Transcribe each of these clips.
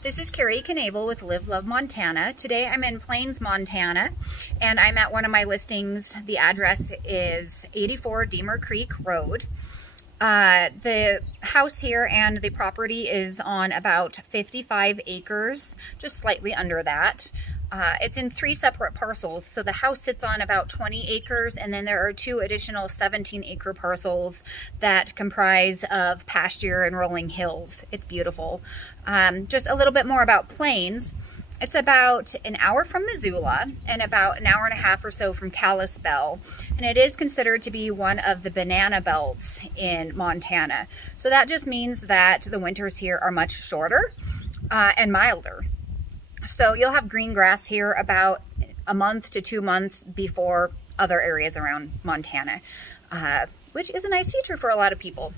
This is Carrie Knable with Live Love Montana. Today I'm in Plains, Montana, and I'm at one of my listings. The address is 84 Deemer Creek Road. The house here and the property is on about 55 acres, just slightly under that. It's in 3 separate parcels, so the house sits on about 20 acres, and then there are 2 additional 17-acre parcels that comprise of pasture and rolling hills. It's beautiful. Just a little bit more about Plains. It's about an hour from Missoula and about an hour and a half or so from Kalispell, and it is considered to be one of the banana belts in Montana. So that just means that the winters here are much shorter and milder. So you'll have green grass here about a month to 2 months before other areas around Montana, which is a nice feature for a lot of people.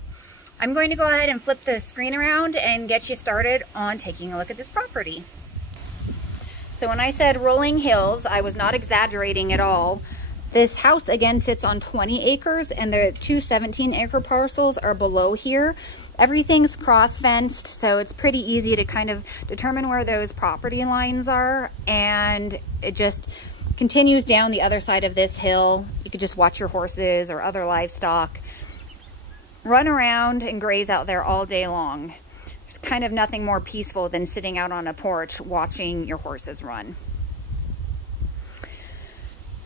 I'm going to go ahead and flip the screen around and get you started on taking a look at this property. So when I said rolling hills, I was not exaggerating at all. This house again sits on 20 acres and the 2 17-acre parcels are below here. Everything's cross-fenced, so it's pretty easy to kind of determine where those property lines are, and it just continues down the other side of this hill. You could just watch your horses or other livestock run around and graze out there all day long. There's kind of nothing more peaceful than sitting out on a porch watching your horses run.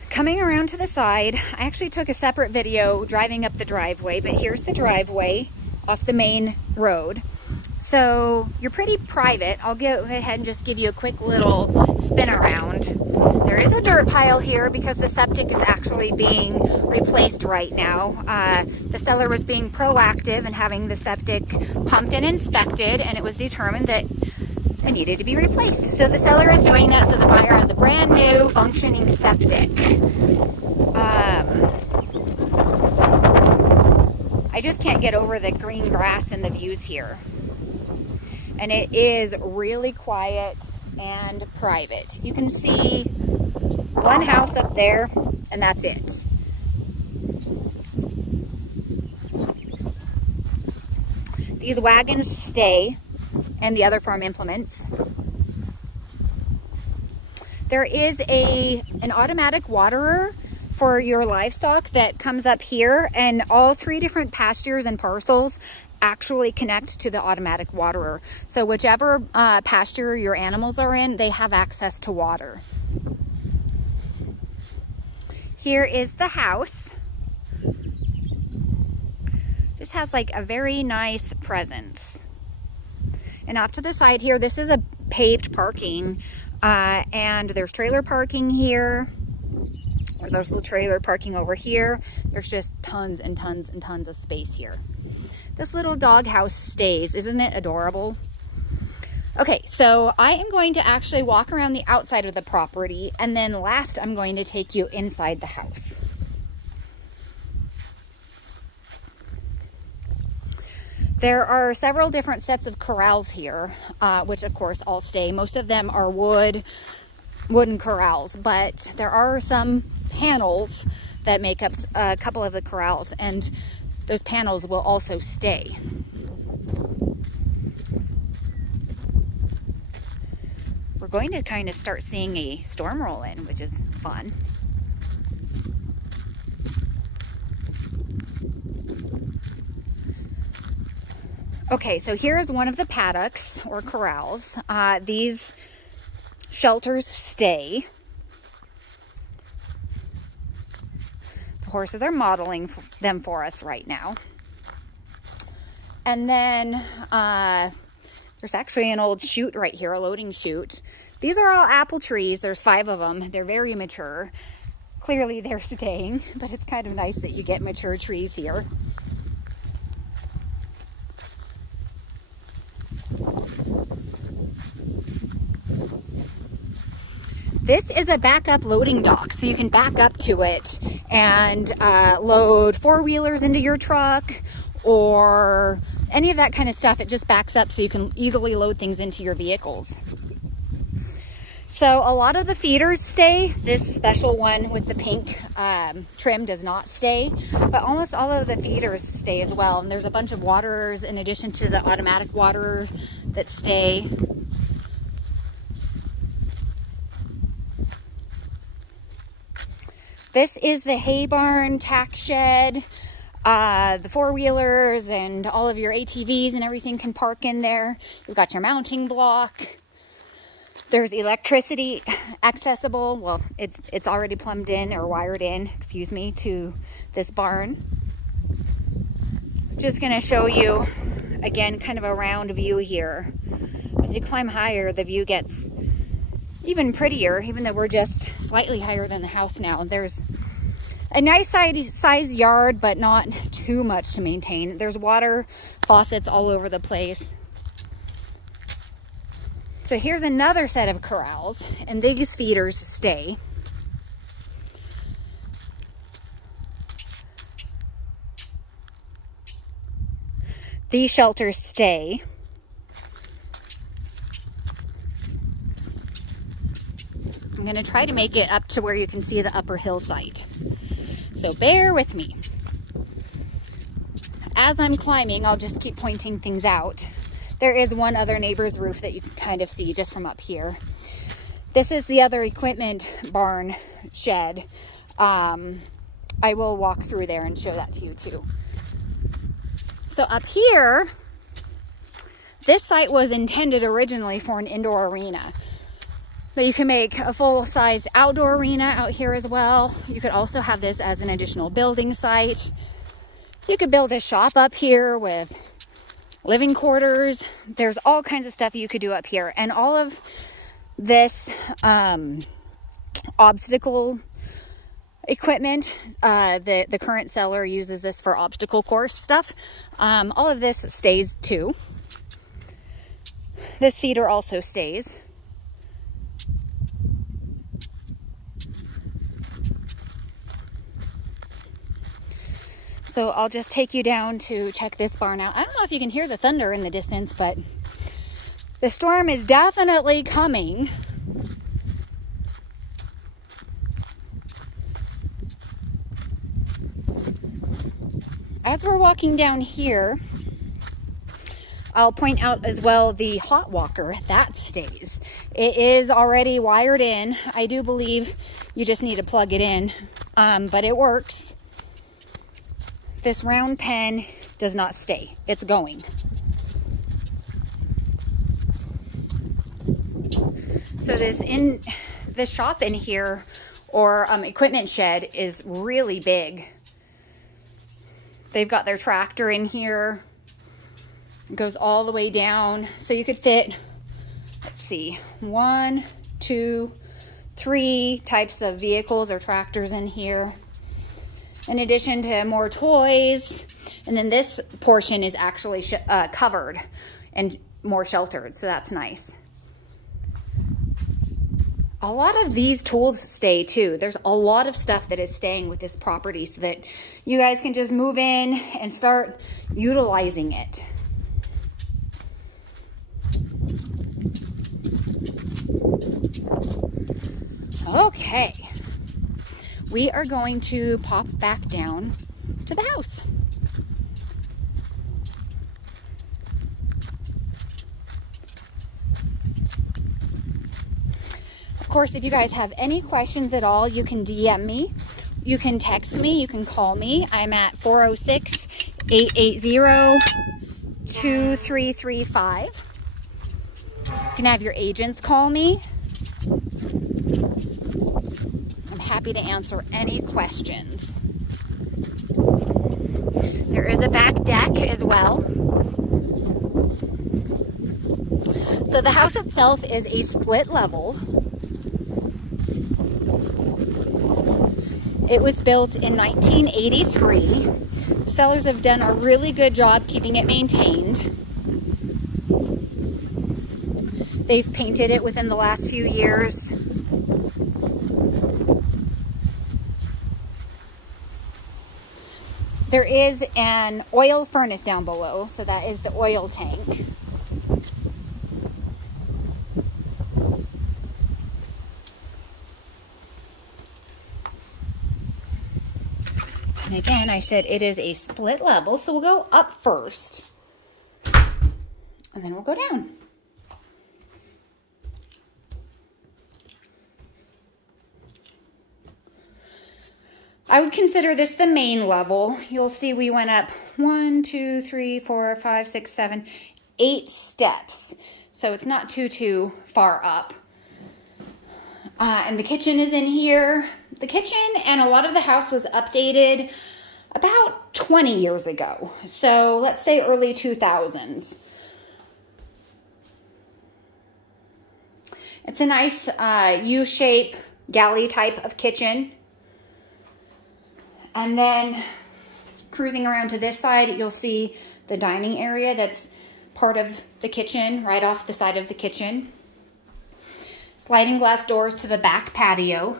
Coming around to the side, I actually took a separate video driving up the driveway, but here's the driveway off the main road. So you're pretty private. I'll go ahead and just give you a quick little spin around. There is a dirt pile here because the septic is actually being replaced right now. The seller was being proactive and having the septic pumped and inspected, and it was determined that it needed to be replaced. So the seller is doing that so the buyer has a brand new functioning septic. I just can't get over the green grass and the views here. And it is really quiet and private. You can see one house up there, and that's it. These wagons stay, and the other farm implements. There is an automatic waterer for your livestock that comes up here, and all 3 different pastures and parcels actually connect to the automatic waterer. So whichever pasture your animals are in, they have access to water. Here is the house. Just has like a very nice presence. And off to the side here, this is a paved parking, and there's trailer parking here. There's also trailer parking over here. There's just tons and tons and tons of space here. This little dog house stays. Isn't it adorable? Okay, so I am going to actually walk around the outside of the property, and then last I'm going to take you inside the house. There are several different sets of corrals here, which of course all stay. Most of them are wooden corrals, but there are some panels that make up a couple of the corrals, and those panels will also stay. We're going to kind of start seeing a storm roll in, which is fun. Okay, so here is one of the paddocks or corrals. These shelters stay. The horses are modeling them for us right now. And then there's actually an old chute right here, a loading chute. These are all apple trees. There's 5 of them. They're very mature. Clearly they're staying, but it's kind of nice that you get mature trees here. This is a backup loading dock, so you can back up to it and load 4-wheelers into your truck or any of that kind of stuff. It just backs up so you can easily load things into your vehicles. So a lot of the feeders stay. This special one with the pink trim does not stay, but almost all of the feeders stay as well. And there's a bunch of waterers in addition to the automatic waterers that stay. This is the hay barn, tack shed. The four-wheelers and all of your ATVs and everything can park in there. You've got your mounting block. There's electricity accessible. Well, it's already plumbed in or wired in, excuse me, to this barn. Just gonna show you, again, kind of a round view here. As you climb higher, the view gets even prettier, even though we're just slightly higher than the house now. There's a nice size yard, but not too much to maintain. There's water faucets all over the place. So here's another set of corrals, and these feeders stay. These shelters stay. I'm going to try to make it up to where you can see the upper hillside. So bear with me. As I'm climbing, I'll just keep pointing things out. There is one other neighbor's roof that you can kind of see just from up here. This is the other equipment barn shed. I will walk through there and show that to you too. So up here, this site was intended originally for an indoor arena. But you can make a full-size outdoor arena out here as well. You could also have this as an additional building site. You could build a shop up here with living quarters. There's all kinds of stuff you could do up here. And all of this obstacle equipment, the current seller uses this for obstacle course stuff. All of this stays too. This feeder also stays. So I'll just take you down to check this barn out. I don't know if you can hear the thunder in the distance, but the storm is definitely coming. As we're walking down here, I'll point out as well the hot walker, that stays. It is already wired in. I do believe you just need to plug it in, but it works. This round pen does not stay. It's going. So this shop in here, or equipment shed, is really big. They've got their tractor in here. It goes all the way down. So you could fit, let's see, 1, 2, 3 types of vehicles or tractors in here, in addition to more toys. And then this portion is actually covered and more sheltered, so that's nice. A lot of these tools stay too. There's a lot of stuff that is staying with this property so that you guys can just move in and start utilizing it. Okay. We are going to pop back down to the house. Of course, if you guys have any questions at all, you can DM me, you can text me, you can call me. I'm at 406-880-2335. You can have your agents call me. I'm happy to answer any questions. There is a back deck as well. So the house itself is a split level. It was built in 1983. The sellers have done a really good job keeping it maintained. They've painted it within the last few years. There is an oil furnace down below, so that is the oil tank. And again, I said it is a split level, so we'll go up first, and then we'll go down. I would consider this the main level. You'll see we went up 1, 2, 3, 4, 5, 6, 7, 8 steps. So it's not too far up. And the kitchen is in here. The kitchen and a lot of the house was updated about 20 years ago. So let's say early 2000s. It's a nice U-shape galley type of kitchen. And then cruising around to this side, you'll see the dining area that's part of the kitchen, right off the side of the kitchen. Sliding glass doors to the back patio.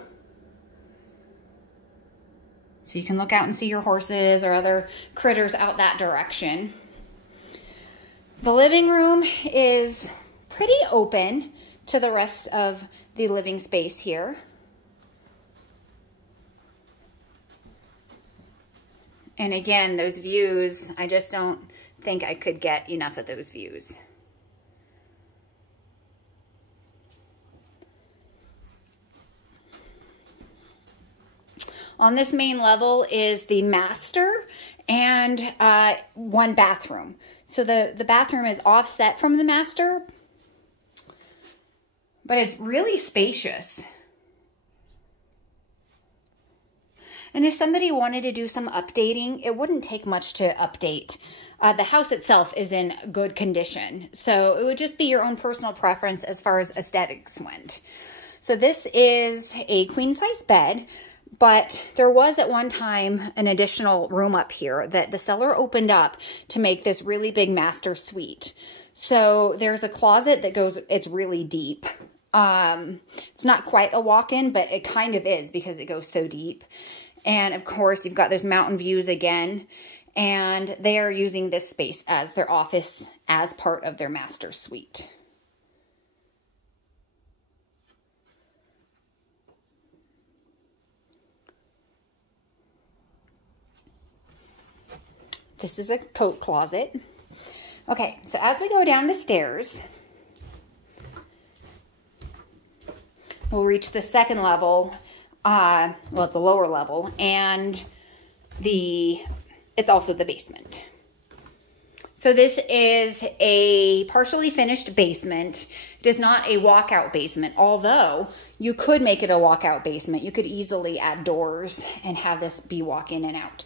So you can look out and see your horses or other critters out that direction. The living room is pretty open to the rest of the living space here. And again, those views, I just don't think I could get enough of those views. On this main level is the master and one bathroom. So the bathroom is offset from the master, but it's really spacious. And if somebody wanted to do some updating, it wouldn't take much to update. The house itself is in good condition. So it would just be your own personal preference as far as aesthetics went. So this is a queen size bed, but there was at one time an additional room up here that the seller opened up to make this really big master suite. So there's a closet that goes, it's really deep. It's not quite a walk-in, but it kind of is because it goes so deep. And of course, you've got those mountain views again, and they are using this space as their office as part of their master suite. This is a coat closet. Okay, so as we go down the stairs, we'll reach the second level, well, at the lower level, and it's also the basement. So this is a partially finished basement. It is not a walkout basement, although you could make it a walkout basement. You could easily add doors and have this be walk in and out.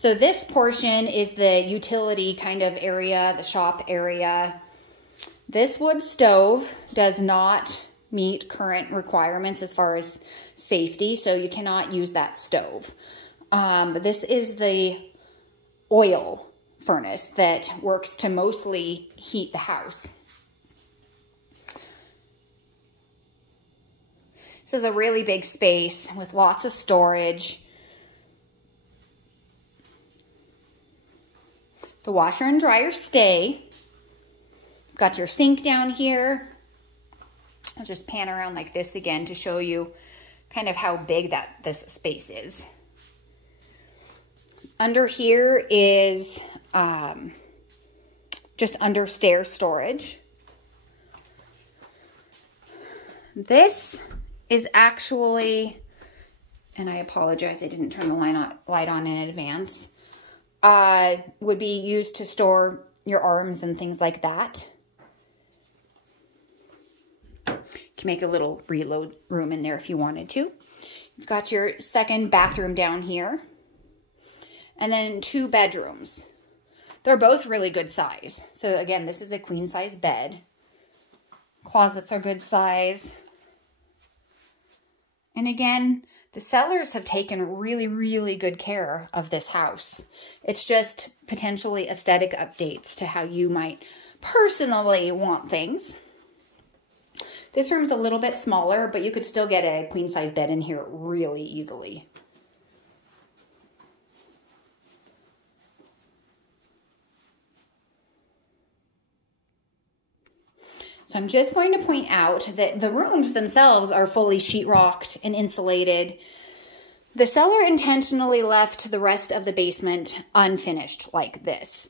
So this portion is the utility kind of area, the shop area. This wood stove does not meet current requirements as far as safety, so you cannot use that stove. This is the oil furnace that works to mostly heat the house. This is a really big space with lots of storage. The washer and dryer stay. Got your sink down here. I'll just pan around like this again to show you kind of how big this space is. Under here is just under stair storage. This is actually, and I apologize, I didn't turn the light on in advance, would be used to store your arms and things like that. You can make a little reload room in there if you wanted to. You've got your second bathroom down here. And then 2 bedrooms. They're both really good size. So again, this is a queen size bed. Closets are good size. And again, the sellers have taken really, really good care of this house. It's just potentially aesthetic updates to how you might personally want things. This room's a little bit smaller, but you could still get a queen size bed in here really easily. So I'm just going to point out that the rooms themselves are fully sheetrocked and insulated. The seller intentionally left the rest of the basement unfinished like this.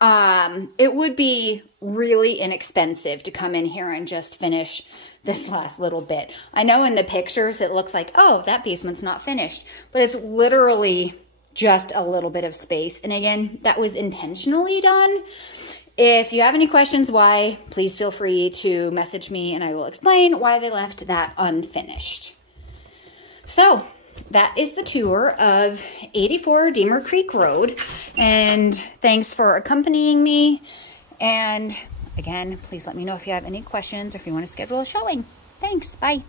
it would be really inexpensive to come in here and just finish this last little bit. I know in the pictures it looks like, oh, that basement's not finished, but it's literally just a little bit of space. And again, that was intentionally done. If you have any questions why, please feel free to message me and I will explain why they left that unfinished. So that is the tour of 84 Deemer Creek Road, and thanks for accompanying me. And again, please let me know if you have any questions or if you want to schedule a showing. Thanks. Bye.